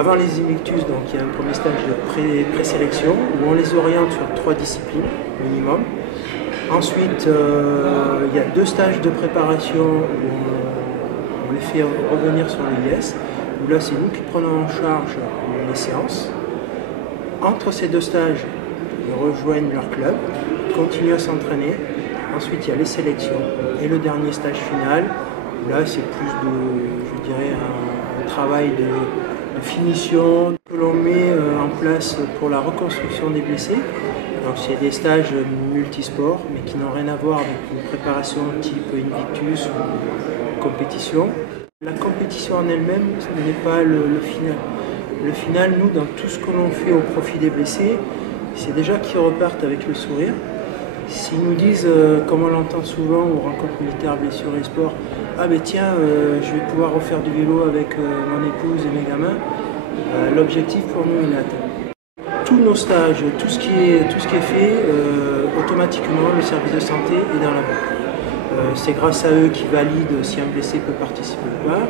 Avant les Invictus, donc, il y a un premier stage de présélection où on les oriente sur 3 disciplines minimum. Ensuite, il y a 2 stages de préparation où on les fait revenir sur l'IS, où là c'est nous qui prenons en charge les séances. Entre ces 2 stages, ils rejoignent leur club, continuent à s'entraîner. Ensuite, il y a les sélections et le dernier stage final. Là, c'est plus je dirais, un travail de finition que l'on met en place pour la reconstruction des blessés. Donc, c'est des stages multisports, mais qui n'ont rien à voir avec une préparation type Invictus ou compétition. La compétition en elle-même n'est pas le final. Le final, nous, dans tout ce que l'on fait au profit des blessés, c'est déjà qu'ils repartent avec le sourire. S'ils nous disent, comme on l'entend souvent aux rencontres militaires, blessures et sport, ah ben tiens, je vais pouvoir refaire du vélo avec mon épouse et mes gamins, l'objectif pour nous il est atteint. Tous nos stages, tout ce qui est fait, automatiquement le service de santé est dans la boucle. C'est grâce à eux qu'ils valident si un blessé peut participer ou pas.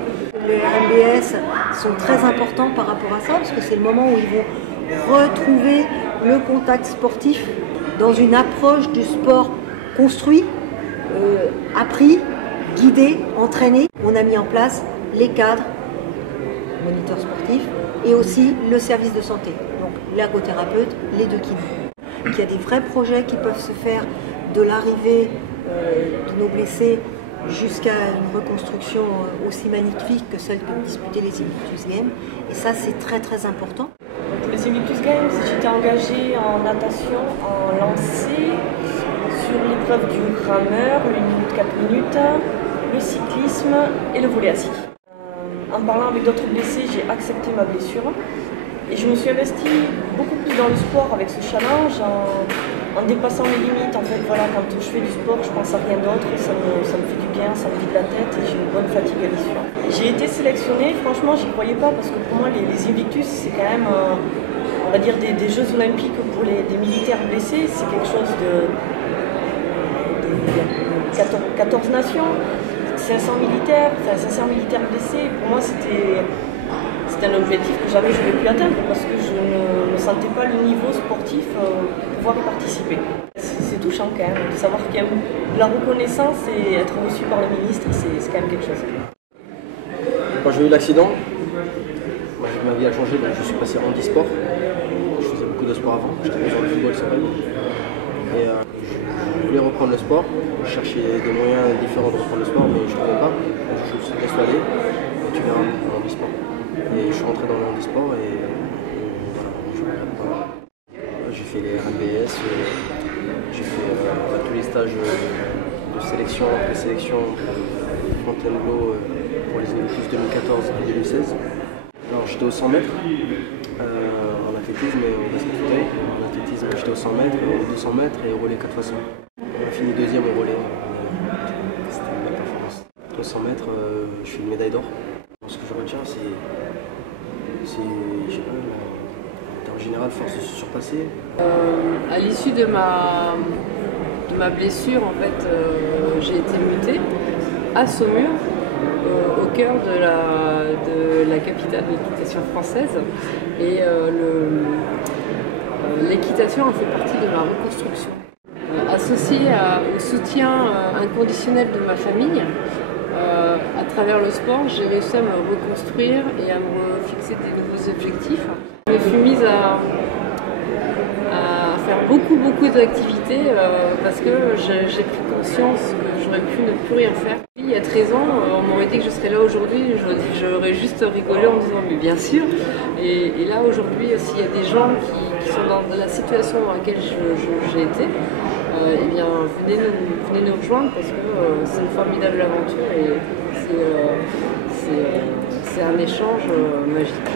Les RMBS sont très importants par rapport à ça, parce que c'est le moment où ils vont retrouver le contact sportif dans une approche du sport construit, appris, guidé, entraîné. On a mis en place les cadres, moniteurs sportifs, et aussi le service de santé, donc l'ergothérapeute, les 2 kinés. Il y a des vrais projets qui peuvent se faire de l'arrivée de nos blessés jusqu'à une reconstruction aussi magnifique que celle de disputer les Invictus Games. Et ça, c'est très très important. Pour les Invictus Games, j'étais engagée en natation, en lancer, sur l'épreuve du rameur, le minute 4 minutes, le cyclisme et le volley à ski. En parlant avec d'autres blessés, j'ai accepté ma blessure et je me suis investie beaucoup plus dans le sport avec ce challenge, en dépassant mes limites. En fait, voilà, quand je fais du sport, je pense à rien d'autre, ça me fait du bien, ça me vide la tête et j'ai une bonne fatigue à l'issue. J'ai été sélectionnée, franchement, j'y croyais pas parce que pour moi, les Invictus, c'est quand même, on va dire, des Jeux Olympiques pour des militaires blessés. C'est quelque chose de 14 nations, 500 militaires blessés. Pour moi, c'était un objectif que jamais je n'aurais pu atteindre parce que je ne sentais pas le niveau sportif pour pouvoir y participer. C'est touchant quand même de savoir qu'il y a la reconnaissance et être reçu par le ministre, c'est quand même quelque chose. Quand j'ai eu l'accident, ma vie a changé, donc je suis passé en handisport. Je faisais beaucoup de sport avant, j'étais sur le football, c'est vrai. Et je voulais reprendre le sport, je cherchais des moyens différents de reprendre le sport, mais je ne trouvais pas. Je me suis laissé aller, et tu verras, en handisport. Et je suis rentré dans le handisport et voilà, j'ai fait les RMBS, j'ai fait tous les stages de sélection, présélection, Fontainebleau pour les Invictus 2014 et 2016. Alors j'étais au 100 mètres en athlétisme et au basket fauteuil. En athlétisme j'étais au 100 mètres, au 200 mètres et au relais 4x100. On a fini 2e au relais, c'était une belle performance. Au 100 mètres, je fais une médaille d'or. Ce que je retiens, c'est je sais pas, en général, force de se surpasser. À l'issue de ma blessure, en fait, j'ai été mutée à Saumur, au cœur de la capitale de l'équitation française. Et l'équitation a fait partie de ma reconstruction. Associée au soutien inconditionnel de ma famille, à travers le sport, j'ai réussi à me reconstruire et à me fixer des nouveaux objectifs. Je me suis mise à faire beaucoup d'activités parce que j'ai pris conscience que j'aurais pu ne plus rien faire. Il y a 13 ans, on m'aurait dit que je serais là aujourd'hui, j'aurais juste rigolé en me disant mais bien sûr. Et là aujourd'hui, s'il y a des gens qui sont dans la situation dans laquelle j'ai été, eh bien, venez nous rejoindre parce que c'est une formidable aventure et c'est un échange magique.